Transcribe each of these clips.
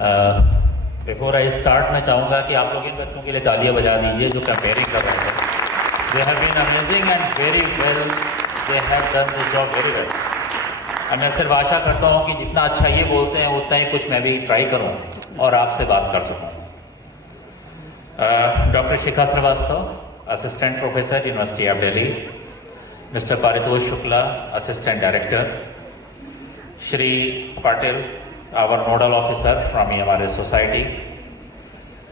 Before I start मैं चाहूँगा कि आप लोग इन बच्चों के लिए तालियां बजा दीजिए जो कंपेयरिंग कर रहे हैं। They have been amazing and very well, they have done this job very well. मैं सिर्फ आशा करता हूँ कि जितना अच्छा ये बोलते हैं उतना ही कुछ मैं भी ट्राई करूँ और आपसे बात कर सकूँ। Doctor Shikha Srivastava, assistant professor, university of Delhi. Mister Paritosh Shukla, assistant director. Shri Patil, our nodal officer from EMRS Society,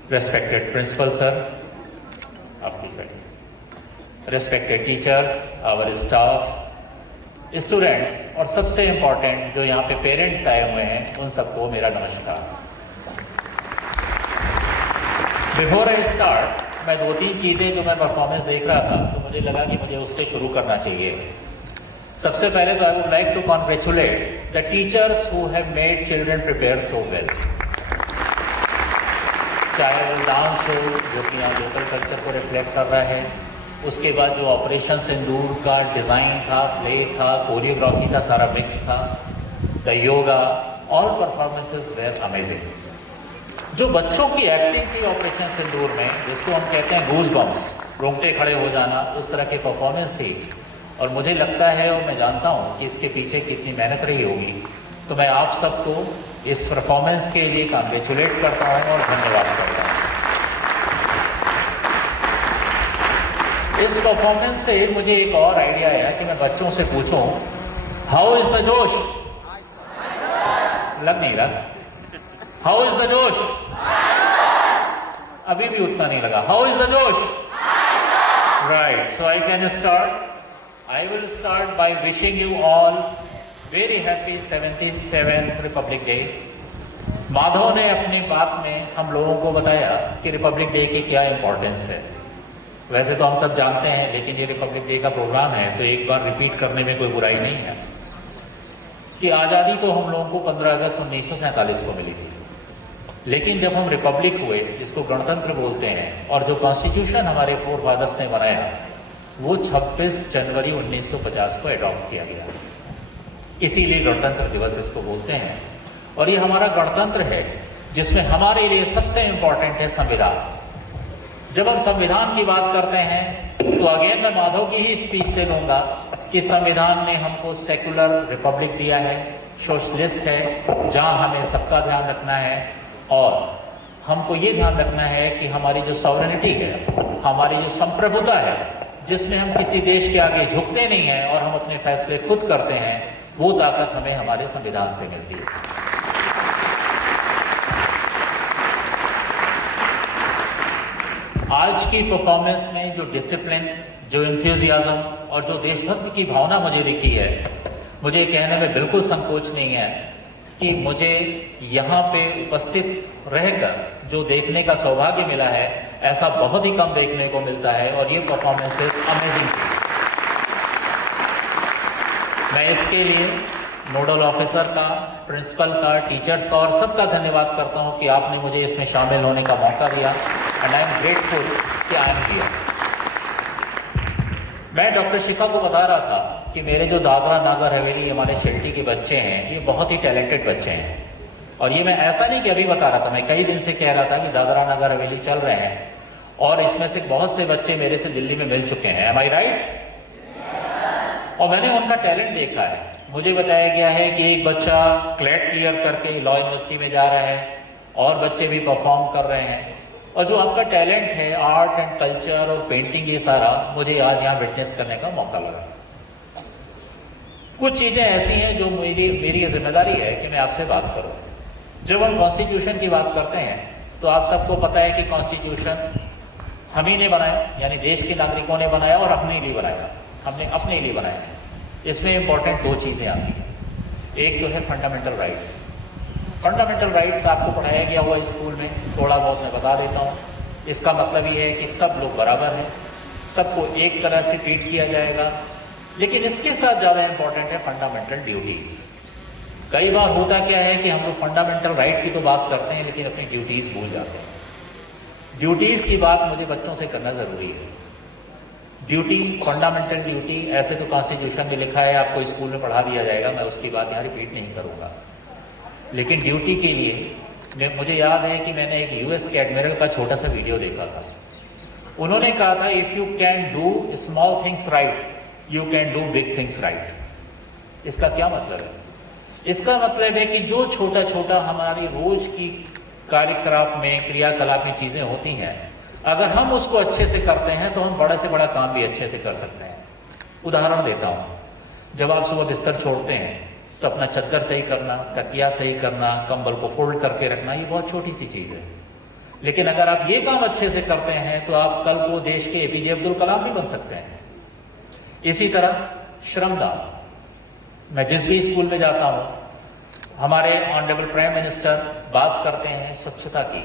respected principal sir, respected teachers, our staff, students और सबसे important जो यहाँ पे पेरेंट्स आए हुए हैं उन सबको मेरा नमस्कार। बिफोर आई स्टार्ट मैं 2-3 चीज़ें जो मैं परफॉर्मेंस देख रहा था तो मुझे लगा कि मुझे उससे शुरू करना चाहिए। सबसे पहले तो I would like to congratulate the teachers who have made children prepare so well. चाहे वो डांस हो जो कि यहाँ लोकल कल्चर को रिफ्लेक्ट कर रहा है, उसके बाद जो ऑपरेशन सिंदूर का डिज़ाइन था, प्ले था, कोरियोग्राफी का सारा मिक्स था, the yoga, all performances were amazing. जो बच्चों की एक्टिंग थी ऑपरेशन सिंदूर में, जिसको हम कहते हैं गूज बम्स, रोंगटे खड़े हो जाना, उस तरह की परफॉर्मेंस थी। और मुझे लगता है और मैं जानता हूँ कि इसके पीछे कितनी मेहनत रही होगी। तो मैं आप सबको इस परफॉर्मेंस के लिए कांग्रेचुलेट करता हूँ और धन्यवाद करता हूँ। इस परफॉर्मेंस से मुझे एक और आइडिया आया कि मैं बच्चों से पूछूं, हाउ इज द जोश? लग नहीं रहा। हाउ इज द जोश? अभी भी उतना नहीं लगा। हाउ इज द जोश? Right, so I can start. I will start by wishing you all very happy 77th Republic Day. Madhav ने अपनी बात में हम लोगों को बताया कि रिपब्लिक डे की क्या इम्पोर्टेंस है। वैसे तो हम सब जानते हैं, लेकिन ये रिपब्लिक डे का प्रोग्राम है तो एक बार रिपीट करने में कोई बुराई नहीं है कि आज़ादी तो हम लोगों को 15 अगस्त 1947 को मिली थी, लेकिन जब हम रिपब्लिक हुए, जिसको गणतंत्र बोलते हैं, और जो कॉन्स्टिट्यूशन हमारे फोर फादर्स ने बनाया वो 26 जनवरी 1950 को अडॉप्ट किया गया। इसीलिए गणतंत्र दिवस इसको बोलते हैं। और ये हमारा गणतंत्र है जिसमें हमारे लिए सबसे इंपॉर्टेंट है संविधान। जब हम संविधान की बात करते हैं तो अगेन मैं माधव की ही स्पीच से लूंगा कि संविधान ने हमको सेकुलर रिपब्लिक दिया है, सोशलिस्ट है, जहां हमें सबका ध्यान रखना है और हमको ये ध्यान रखना है कि हमारी जो सॉवरेनिटी है, हमारी जो संप्रभुता है, जिसमें हम किसी देश के आगे झुकते नहीं हैं और हम अपने फैसले खुद करते हैं, वो ताकत हमें हमारे संविधान से मिलती है। आज की परफॉर्मेंस में जो डिसिप्लिन, जो एंथुसियाज्म और जो देशभक्ति की भावना मुझे दिखी है, मुझे कहने में बिल्कुल संकोच नहीं है कि मुझे यहाँ पे उपस्थित रहकर जो देखने का सौभाग्य मिला है, ऐसा बहुत ही कम देखने को मिलता है और ये परफॉर्मेंसेस अमेजिंग थी। मैं इसके लिए नोडल ऑफिसर का, प्रिंसिपल का, टीचर्स का और सबका धन्यवाद करता हूँ कि आपने मुझे इसमें शामिल होने का मौका दिया एंड आई एम ग्रेटफुल कि आई एम हियर। मैं डॉक्टर शिखा को बता रहा था कि मेरे जो दादरा नागर हवेली हमारे शेट्टी के बच्चे हैं, ये बहुत ही टैलेंटेड बच्चे हैं। और ये मैं ऐसा नहीं कि अभी बता रहा था, मैं कई दिन से कह रहा था कि दादरा नगर हवेली चल रहे हैं और इसमें से बहुत से बच्चे मेरे से दिल्ली में मिल चुके हैं। एम आई राइट? और मैंने उनका टैलेंट देखा है। मुझे बताया गया है कि एक बच्चा क्लैट क्लियर करके लॉ यूनिवर्सिटी में जा रहा है और बच्चे भी परफॉर्म कर रहे हैं। और जो आपका टैलेंट है, आर्ट एंड कल्चर और पेंटिंग, ये सारा मुझे आज यहाँ विटनेस करने का मौका लगा। कुछ चीजें ऐसी हैं जो मेरी जिम्मेदारी है कि मैं आपसे बात करूं। जब हम कॉन्स्टिट्यूशन की बात करते हैं तो आप सबको पता है कि कॉन्स्टिट्यूशन हम ही ने बनाया, यानी देश के नागरिकों ने बनाया और हमने लिए बनाया, हमने अपने लिए बनाया। इसमें इंपॉर्टेंट 2 चीजें आती हैं। एक तो है फंडामेंटल राइट्स। फंडामेंटल राइट्स आपको पढ़ाया गया हुआ स्कूल में, थोड़ा बहुत मैं बता देता हूँ। इसका मतलब ये है कि सब लोग बराबर हैं, सबको एक तरह से ट्रीट किया जाएगा। लेकिन इसके साथ ज़्यादा इंपॉर्टेंट है फंडामेंटल ड्यूटीज़। कई बार होता क्या है कि हम लोग फंडामेंटल राइट की तो बात करते हैं लेकिन अपनी ड्यूटीज़ भूल जाते हैं। ड्यूटीज़ की बात मुझे बच्चों से करना ज़रूरी है। ड्यूटी, फंडामेंटल ड्यूटी, ऐसे तो कॉन्स्टिट्यूशन में लिखा है, आपको स्कूल में पढ़ा दिया जाएगा, मैं उसकी बात यहाँ रिपीट नहीं करूँगा। लेकिन ड्यूटी के लिए मुझे याद है कि मैंने एक यूएस के एडमिरल का छोटा सा वीडियो देखा था। उन्होंने कहा था, if you can do small things right, you can do big things right. इसका क्या मतलब है? इसका मतलब है कि जो छोटा छोटा हमारी रोज की कार्यकलाप में, क्रियाकलाप में चीजें होती हैं, अगर हम उसको अच्छे से करते हैं तो हम बड़ा से बड़ा काम भी अच्छे से कर सकते हैं। उदाहरण देता हूं, जब आप सुबह बिस्तर छोड़ते हैं तो अपना चद्दर सही करना, तकिया सही करना, कंबल को फोल्ड करके रखना, ये बहुत छोटी सी चीज है। लेकिन अगर आप ये काम अच्छे से करते हैं तो आप कल को देश के एपीजे अब्दुल कलाम भी बन सकते हैं। इसी तरह श्रमदान, मैं जिस भी स्कूल में जाता हूं, हमारे ऑनरेबल प्राइम मिनिस्टर बात करते हैं स्वच्छता की।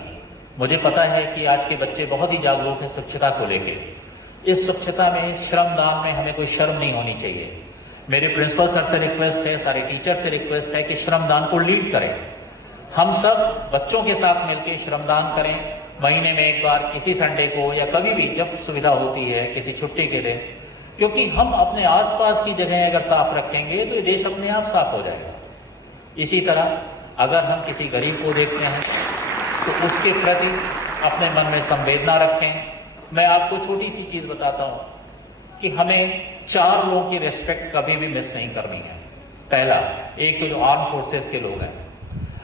मुझे पता है कि आज के बच्चे बहुत ही जागरूक हैं स्वच्छता को लेके। इस स्वच्छता में, श्रमदान में हमें कोई शर्म नहीं होनी चाहिए। मेरे प्रिंसिपल सर से रिक्वेस्ट है, सारे टीचर से रिक्वेस्ट है कि श्रमदान को लीड करें। हम सब बच्चों के साथ मिलकर श्रमदान करें। महीने में एक बार, किसी संडे को या कभी भी जब सुविधा होती है, किसी छुट्टी के दिन, क्योंकि हम अपने आसपास की जगह अगर साफ रखेंगे तो ये देश अपने आप साफ हो जाएगा। इसी तरह अगर हम किसी गरीब को देखते हैं तो उसके प्रति अपने मन में संवेदना रखें। मैं आपको छोटी सी चीज बताता हूं कि हमें 4 लोगों की रिस्पेक्ट कभी भी मिस नहीं करनी है। पहला, एक तो जो आर्म फोर्सेस के लोग हैं,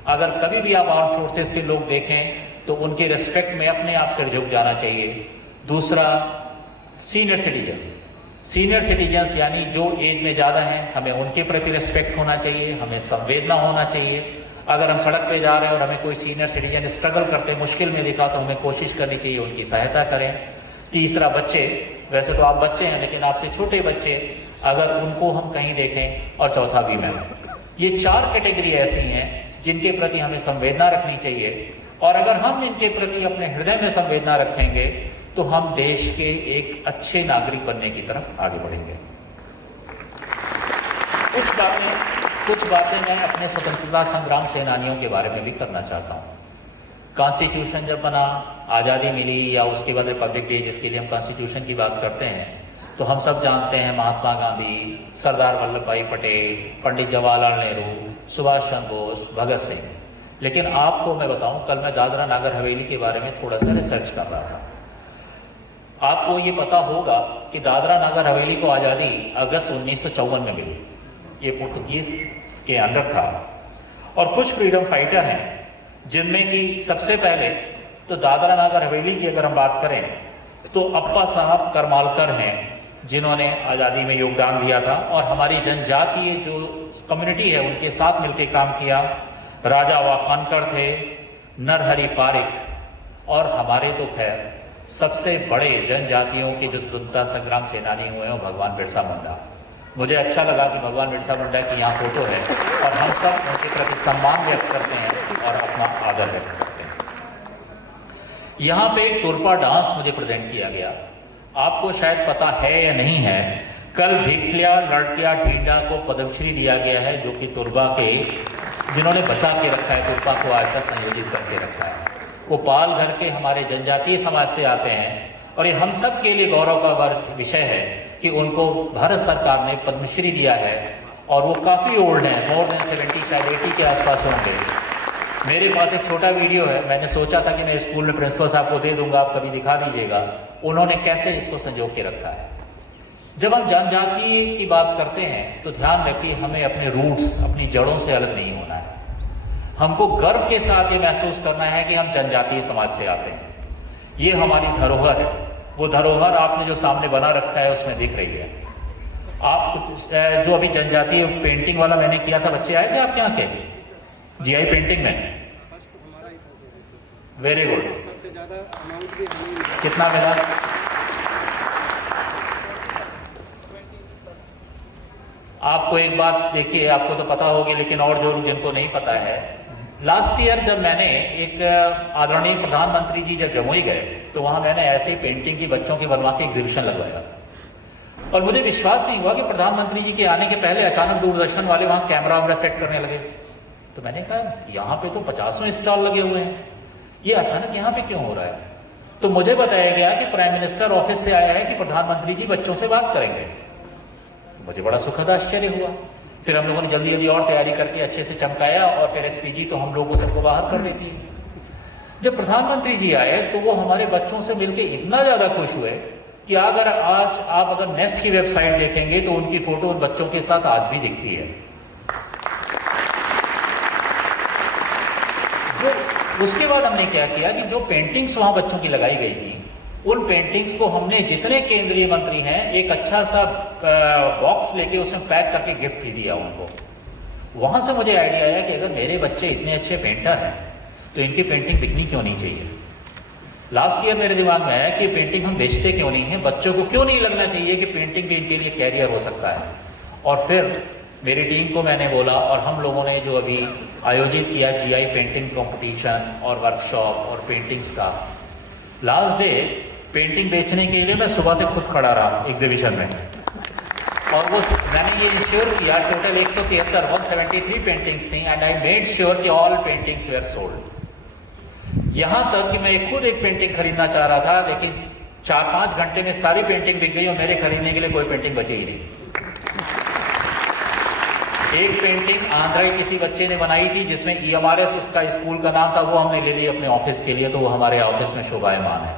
अगर कभी भी आप आर्म फोर्सेस के लोग देखें तो उनकी रिस्पेक्ट में अपने आप से झुक जाना चाहिए। दूसरा, सीनियर सिटीजन्स। सीनियर सिटीजन्स यानी जो एज में ज़्यादा हैं, हमें उनके प्रति रिस्पेक्ट होना चाहिए, हमें संवेदना होना चाहिए। अगर हम सड़क पे जा रहे हैं और हमें कोई सीनियर सिटीजन स्ट्रगल करते, मुश्किल में दिखा, तो हमें कोशिश करनी चाहिए उनकी सहायता करें। तीसरा, बच्चे। वैसे तो आप बच्चे हैं, लेकिन आपसे छोटे बच्चे, अगर उनको हम कहीं देखें। और चौथा, वीमेन। ये 4 कैटेगरी ऐसी हैं जिनके प्रति हमें संवेदना रखनी चाहिए। और अगर हम इनके प्रति अपने हृदय में संवेदना रखेंगे तो हम देश के एक अच्छे नागरिक बनने की तरफ आगे बढ़ेंगे। कुछ बातें मैं अपने स्वतंत्रता संग्राम सेनानियों के बारे में भी करना चाहता हूँ। कॉन्स्टिट्यूशन जब बना, आज़ादी मिली, या उसके बाद रिपब्लिक डे जिसके लिए हम कॉन्स्टिट्यूशन की बात करते हैं, तो हम सब जानते हैं महात्मा गांधी, सरदार वल्लभ भाई पटेल, पंडित जवाहरलाल नेहरू, सुभाष चंद्र बोस, भगत सिंह। लेकिन आपको मैं बताऊं, कल मैं दादरा नागर हवेली के बारे में थोड़ा सा रिसर्च कर रहा था। आपको ये पता होगा कि दादरा नागर हवेली को आज़ादी अगस्त 1954 में मिली। ये पुर्तगीज के अंडर था। और कुछ फ्रीडम फाइटर हैं जिनमें कि सबसे पहले तो दादरा नागर हवेली की अगर हम बात करें तो अप्पा साहब करमालकर हैं, जिन्होंने आज़ादी में योगदान दिया था और हमारी जनजातीय जो कम्युनिटी है उनके साथ मिलकर काम किया। राजा वाकानकर थे, नरहरि पारिक, और हमारे तो खैर सबसे बड़े जनजातियों के जो स्वतंत्रता संग्राम सेनानी हुए हैं भगवान बिरसा मुंडा। मुझे अच्छा लगा कि भगवान बिरसा मुंडा की यहाँ फोटो है और हम सब उनके प्रति सम्मान व्यक्त करते हैं और अपना आदर व्यक्त करते हैं। यहाँ पे एक तुरपा डांस मुझे प्रेजेंट किया गया। आपको शायद पता है या नहीं है, कल भिखलिया लड़किया ढींडा को पद्मश्री दिया गया है, जो कि तुरबा के जिन्होंने बचा के रखा है, तुरपा को आज तक संयोजित करके रखा है। वो पाल घर के हमारे जनजातीय समाज से आते हैं और ये हम सब के लिए गौरव का विषय है कि उनको भारत सरकार ने पद्मश्री दिया है। और वो काफ़ी ओल्ड हैं, मोर देन 70, शायद 80 के आसपास होंगे। मेरे पास एक छोटा वीडियो है, मैंने सोचा था कि मैं स्कूल में प्रिंसिपल साहब को दे दूंगा, आप कभी दिखा दीजिएगा उन्होंने कैसे इसको संजो के रखा है। जब हम जनजातीय की बात करते हैं तो ध्यान रखिए, हमें अपने रूट्स, अपनी जड़ों से अलग नहीं होना है। हमको गर्व के साथ ये महसूस करना है कि हम जनजातीय समाज से आते हैं। ये हमारी धरोहर है। वो धरोहर आपने जो सामने बना रखा है उसमें दिख रही है। आप जो अभी जनजातीय पेंटिंग वाला मैंने किया था, बच्चे आए थे आपके यहाँ के जीआई पेंटिंग में? Very good. कितना मिला? आपको एक बात देखिए, आपको तो पता होगी लेकिन और जो लोग जिनको नहीं पता है, लास्ट ईयर जब मैंने एक आदरणीय प्रधानमंत्री जी जब जमुई गए तो वहां मैंने ऐसे पेंटिंग की बच्चों की बनवा के एग्जीबिशन लगवाया और मुझे विश्वास नहीं हुआ कि प्रधानमंत्री जी के आने के पहले अचानक दूरदर्शन वाले वहां कैमरा वैमरा सेट करने लगे। तो मैंने कहा यहाँ पे तो 50 स्टॉल लगे हुए हैं, ये अचानक यहाँ पे क्यों हो रहा है? तो मुझे बताया गया कि प्राइम मिनिस्टर ऑफिस से आया है कि प्रधानमंत्री जी बच्चों से बात करेंगे। मुझे बड़ा सुखद आश्चर्य हुआ। फिर हम लोगों ने जल्दी जल्दी और तैयारी करके अच्छे से चमकाया और फिर एसपीजी तो हम लोगों को सबको बाहर कर देती है। जब प्रधानमंत्री जी आए तो वो हमारे बच्चों से मिलकर इतना ज्यादा खुश हुए कि अगर आज आप अगर नेस्ट की वेबसाइट देखेंगे तो उनकी फोटो उन बच्चों के साथ आज भी दिखती है। जो उसके बाद हमने क्या किया कि जो पेंटिंग्स वहां बच्चों की लगाई गई थी, उन पेंटिंग्स को हमने जितने केंद्रीय मंत्री हैं एक अच्छा सा बॉक्स लेके उसमें पैक करके गिफ्ट भी दिया उनको। वहां से मुझे आइडिया आया कि अगर मेरे बच्चे इतने अच्छे पेंटर हैं तो इनकी पेंटिंग बिकनी क्यों नहीं चाहिए। लास्ट ईयर मेरे दिमाग में आया कि पेंटिंग हम बेचते क्यों नहीं हैं, बच्चों को क्यों नहीं लगना चाहिए कि पेंटिंग भी इनके लिए कैरियर हो सकता है। और फिर मेरी टीम को मैंने बोला और हम लोगों ने जो अभी आयोजित किया जीआई पेंटिंग कंपटीशन और वर्कशॉप और पेंटिंग्स का, लास्ट डे पेंटिंग बेचने के लिए मैं सुबह से खुद खड़ा रहा एग्जीबिशन में, और वो मैंने ये इंश्योर किया टोटल 173 पेंटिंग्स थी एंड आई मेड श्योर कि ऑल पेंटिंग्स वेयर सोल्ड। यहां तक कि मैं खुद एक पेंटिंग खरीदना चाह रहा था, लेकिन 4-5 घंटे में सारी पेंटिंग बिक गई और मेरे खरीदने के लिए कोई पेंटिंग बची ही नहीं। एक पेंटिंग आंध्रा के किसी बच्चे ने बनाई थी जिसमें EMRS उसका स्कूल का नाम था, वो हमने ले ली अपने ऑफिस के लिए, तो वो हमारे ऑफिस में शोभायमान है।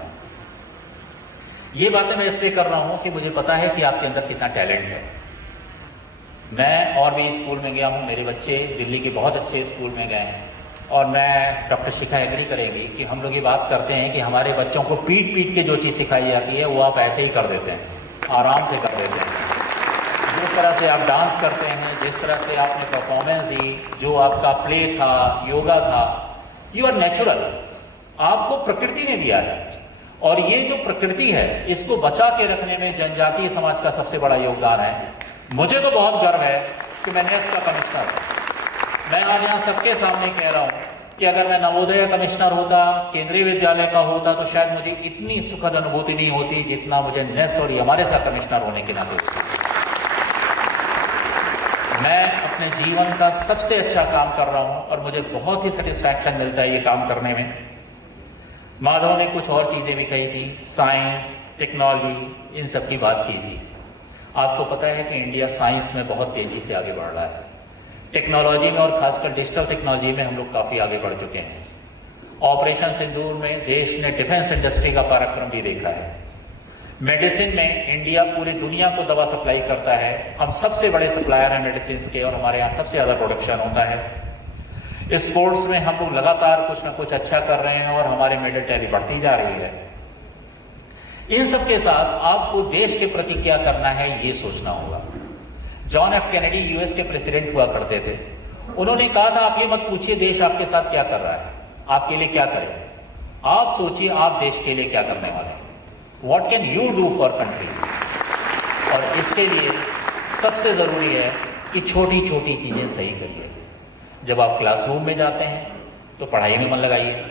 ये बातें मैं इसलिए कर रहा हूं कि मुझे पता है कि आपके अंदर कितना टैलेंट है। मैं और भी स्कूल में गया हूं, मेरे बच्चे दिल्ली के बहुत अच्छे स्कूल में गए हैं, और मैं डॉक्टर शिखा एग्री करेंगी कि हम लोग ये बात करते हैं कि हमारे बच्चों को पीट पीट के जो चीज़ सिखाई जाती है वो आप ऐसे ही कर देते हैं, आराम से कर देते हैं। जिस तरह से आप डांस करते हैं, जिस तरह से आपने परफॉर्मेंस दी, जो आपका प्ले था, योगा था, यू आर नेचुरल, आपको प्रकृति ने दिया है। और ये जो प्रकृति है इसको बचा के रखने में जनजातीय समाज का सबसे बड़ा योगदान है। मुझे तो बहुत गर्व है कि मैं नेस्ट का कमिश्नर हूं। मैं आज यहाँ सबके सामने कह रहा हूँ कि अगर मैं नवोदय कमिश्नर होता, केंद्रीय विद्यालय का होता, तो शायद मुझे इतनी सुखद अनुभूति नहीं होती जितना मुझे नेस्ट और हमारे साथ कमिश्नर होने के नाते होती। मैं अपने जीवन का सबसे अच्छा काम कर रहा हूं और मुझे बहुत ही सेटिस्फैक्शन मिलता है ये काम करने में। माधव ने कुछ और चीजें भी कही थी, साइंस, टेक्नोलॉजी, इन सब की बात की थी। आपको पता है कि इंडिया साइंस में बहुत तेजी से आगे बढ़ रहा है। टेक्नोलॉजी में और खासकर डिजिटल टेक्नोलॉजी में हम लोग काफी आगे बढ़ चुके हैं। ऑपरेशन सिंदूर में देश ने डिफेंस इंडस्ट्री का पराक्रम भी देखा है। मेडिसिन में इंडिया पूरी दुनिया को दवा सप्लाई करता है। हम सबसे बड़े सप्लायर हैं मेडिसिन के और हमारे यहाँ सबसे ज्यादा प्रोडक्शन होता है। स्पोर्ट्स में हम लोग लगातार कुछ ना कुछ अच्छा कर रहे हैं और हमारी मेडल टैली बढ़ती जा रही है। इन सब के साथ आपको देश के प्रति क्या करना है ये सोचना होगा। जॉन एफ कैनेडी यूएस के प्रेसिडेंट हुआ करते थे। उन्होंने कहा था आप ये मत पूछिए देश आपके साथ क्या कर रहा है, आपके लिए क्या करे, आप सोचिए आप देश के लिए क्या करने वाले हैं। What can you do for country. और इसके लिए सबसे जरूरी है कि छोटी छोटी चीजें सही करिए। जब आप क्लासरूम में जाते हैं तो पढ़ाई में मन लगाइए,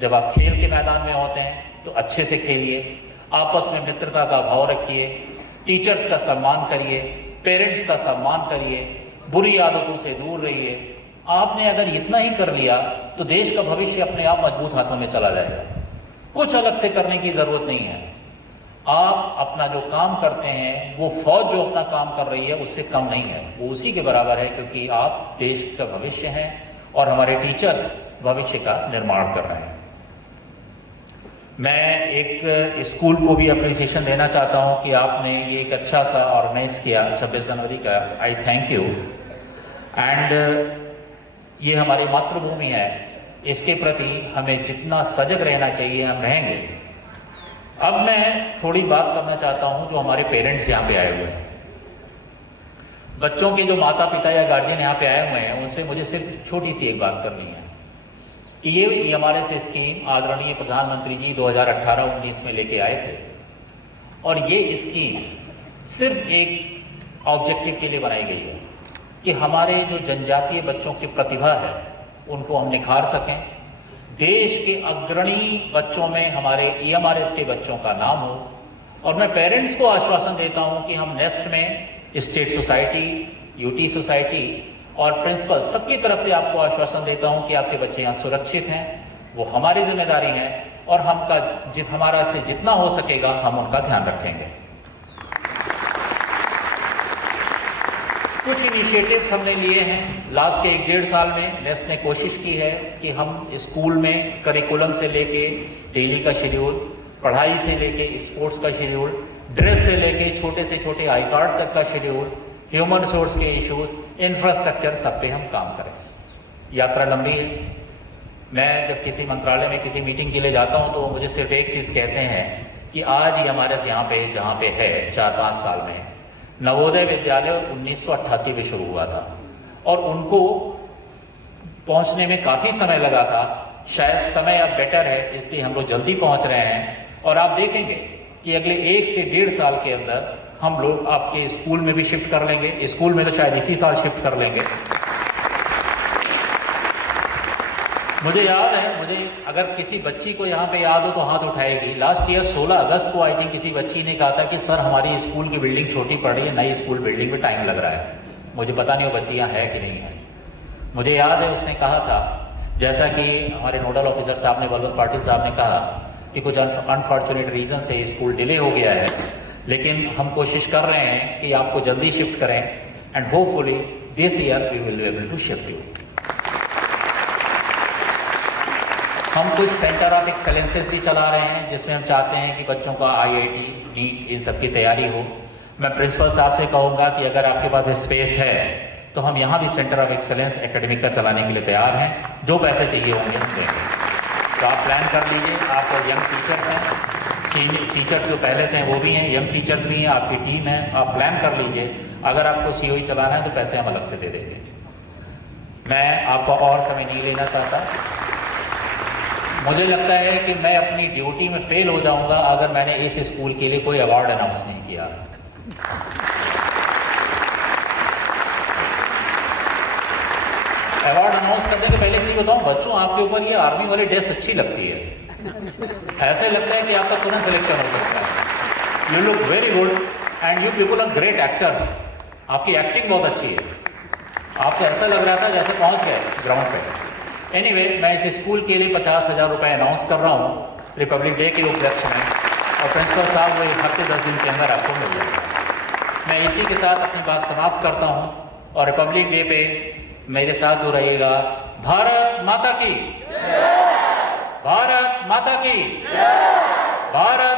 जब आप खेल के मैदान में होते हैं तो अच्छे से खेलिए, आपस में मित्रता का भाव रखिए, टीचर्स का सम्मान करिए, पेरेंट्स का सम्मान करिए, बुरी आदतों से दूर रहिए। आपने अगर इतना ही कर लिया तो देश का भविष्य अपने आप मजबूत हाथों में चला जाएगा। कुछ अलग से करने की जरूरत नहीं है। आप अपना जो काम करते हैं वो फौज जो अपना काम कर रही है उससे कम नहीं है, वो उसी के बराबर है, क्योंकि आप देश का भविष्य हैं और हमारे टीचर्स भविष्य का निर्माण कर रहे हैं। मैं एक स्कूल को भी अप्रिसिएशन देना चाहता हूं कि आपने ये एक अच्छा सा ऑर्गेनाइज किया 26 जनवरी का। आई थैंक यू। एंड ये हमारी मातृभूमि है, इसके प्रति हमें जितना सजग रहना चाहिए हम रहेंगे। अब मैं थोड़ी बात करना चाहता हूं जो हमारे पेरेंट्स यहाँ पे आए हुए हैं। बच्चों के जो माता पिता या गार्जियन यहाँ पे आए हुए हैं उनसे मुझे सिर्फ छोटी सी एक बात करनी है कि ये हमारे से स्कीम आदरणीय प्रधानमंत्री जी 2018-19 में लेके आए थे, और ये स्कीम सिर्फ एक ऑब्जेक्टिव के लिए बनाई गई है कि हमारे जो जनजातीय बच्चों की प्रतिभा है उनको हम निखार सकें, देश के अग्रणी बच्चों में हमारे EMRS के बच्चों का नाम हो। और मैं पेरेंट्स को आश्वासन देता हूं कि हम नेस्ट में स्टेट सोसाइटी, यूटी सोसाइटी और प्रिंसिपल सबकी तरफ से आपको आश्वासन देता हूं कि आपके बच्चे यहाँ सुरक्षित हैं। वो हमारी जिम्मेदारी है और हमारा से जितना हो सकेगा हम उनका ध्यान रखेंगे। कुछ इनिशिएटिव्स हमने लिए हैं लास्ट के 1-1.5 साल में। नेस्ट ने कोशिश की है कि हम स्कूल में करिकुलम से लेके डेली का शेड्यूल, पढ़ाई से लेके स्पोर्ट्स का शेड्यूल, ड्रेस से लेके छोटे से छोटे आई कार्ड तक का शेड्यूल, ह्यूमन रिसोर्स के इश्यूज, इंफ्रास्ट्रक्चर, सब पे हम काम करें। यात्रा लंबी है। मैं जब किसी मंत्रालय में किसी मीटिंग के लिए जाता हूं तो वो मुझे सिर्फ एक चीज कहते हैं कि आज ही हमारे यहाँ पे जहाँ पे है 4-5 साल में नवोदय विद्यालय 1988 में शुरू हुआ था और उनको पहुंचने में काफी समय लगा था। शायद समय अब बेटर है, इसलिए हम लोग जल्दी पहुंच रहे हैं और आप देखेंगे कि अगले 1 से 1.5 साल के अंदर हम लोग आपके स्कूल में भी शिफ्ट कर लेंगे। स्कूल में तो शायद इसी साल शिफ्ट कर लेंगे। मुझे याद है, मुझे अगर किसी बच्ची को यहाँ पे याद हो तो हाथ उठाएगी। लास्ट ईयर 16 अगस्त को आई थिंक किसी बच्ची ने कहा था कि सर हमारी स्कूल की बिल्डिंग छोटी पड़ रही है, नई स्कूल बिल्डिंग में टाइम लग रहा है। मुझे पता नहीं वो बच्ची यहाँ है कि नहीं है। मुझे याद है उसने कहा था, जैसा कि हमारे नोडल ऑफिसर साहब ने, वल्लभ पाटिल साहब ने कहा कि कुछ अनफॉर्चुनेट रीजन से स्कूल डिले हो गया है, लेकिन हम कोशिश कर रहे हैं कि आपको जल्दी शिफ्ट करें and hopefully this year we will be able to shift you. हम कुछ सेंटर ऑफ एक्सेलेंसेस भी चला रहे हैं जिसमें हम चाहते हैं कि बच्चों का IIT, नीट, इन सब की तैयारी हो। मैं प्रिंसिपल साहब से कहूँगा कि अगर आपके पास स्पेस है तो हम यहाँ भी सेंटर ऑफ एक्सेलेंस एकेडमिक का चलाने के लिए तैयार हैं। जो पैसे चाहिए होंगे हम देंगे। तो आप प्लान कर लीजिए। आप यंग टीचर्स हैं, सीनियर टीचर्स जो पहले से हैं वो भी हैं, यंग टीचर्स भी हैं, आपकी टीम है। आप प्लान कर लीजिए। अगर आपको COE चलाना है तो पैसे हम अलग से दे देंगे। मैं आपका और समय नहीं लेना चाहता। मुझे लगता है कि मैं अपनी ड्यूटी में फेल हो जाऊंगा अगर मैंने इस स्कूल के लिए कोई अवार्ड अनाउंस नहीं किया। अवार्ड अनाउंस करने के पहले भी बताऊं बच्चों, आपके ऊपर ये आर्मी वाली ड्रेस अच्छी लगती है। ऐसे लगता है कि आपका तुरंत सिलेक्शन हो सकता है। You look very good and you people are great actors. आपकी एक्टिंग बहुत अच्छी है। आपको ऐसा लग रहा था जैसे पहुंच गए ग्राउंड पे। एनीवे, मैं इस स्कूल के लिए 50,000 रुपए अनाउंस कर रहा हूँ रिपब्लिक डे के उपलक्ष्य में, और प्रिंसिपल साहब वो 1 हफ्ते 10 दिन के अंदर आपको मिल जाएगा। मैं इसी के साथ अपनी बात समाप्त करता हूँ और रिपब्लिक डे पे मेरे साथ जो रहेगा, भारत माता की जय, भारत माता की जय, भारत